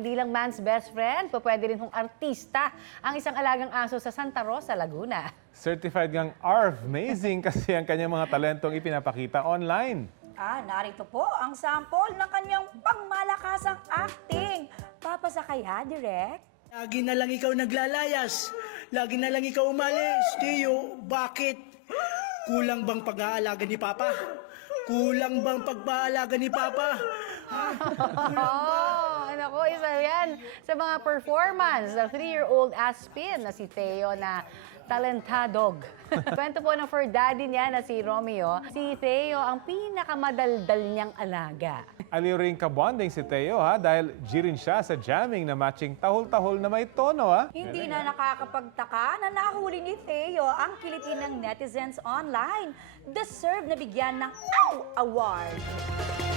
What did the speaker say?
hindi lang man's best friend, pwede rin hong artista ang isang alagang aso sa Santa Rosa, Laguna. Certified ngang amazing kasi ang kanyang mga talentong ipinapakita online. Narito po ang sample ng kanyang pangmalakasang acting. Papasa kaya, Direk? Lagi na lang ikaw naglalayas. Lagi na lang ikaw umalis. Tiyo, bakit? Kulang bang pag-aalaga ni Papa? Kulang bang pag-aalaga ni Papa? Nako, isa yan sa mga performance ng 3-year-old Aspin na si Theo na talentadog. Kwento po ng for daddy niya na si Romeo, si Theo ang pinakamadaldal niyang alaga. Aliw ring kabonding si Theo dahil G rin siya sa jamming na matching tahol-tahol na may tono Hindi na nakakapagtaka na nahuli ni Theo ang kiliti ng netizens online. Deserve na bigyan ng Award.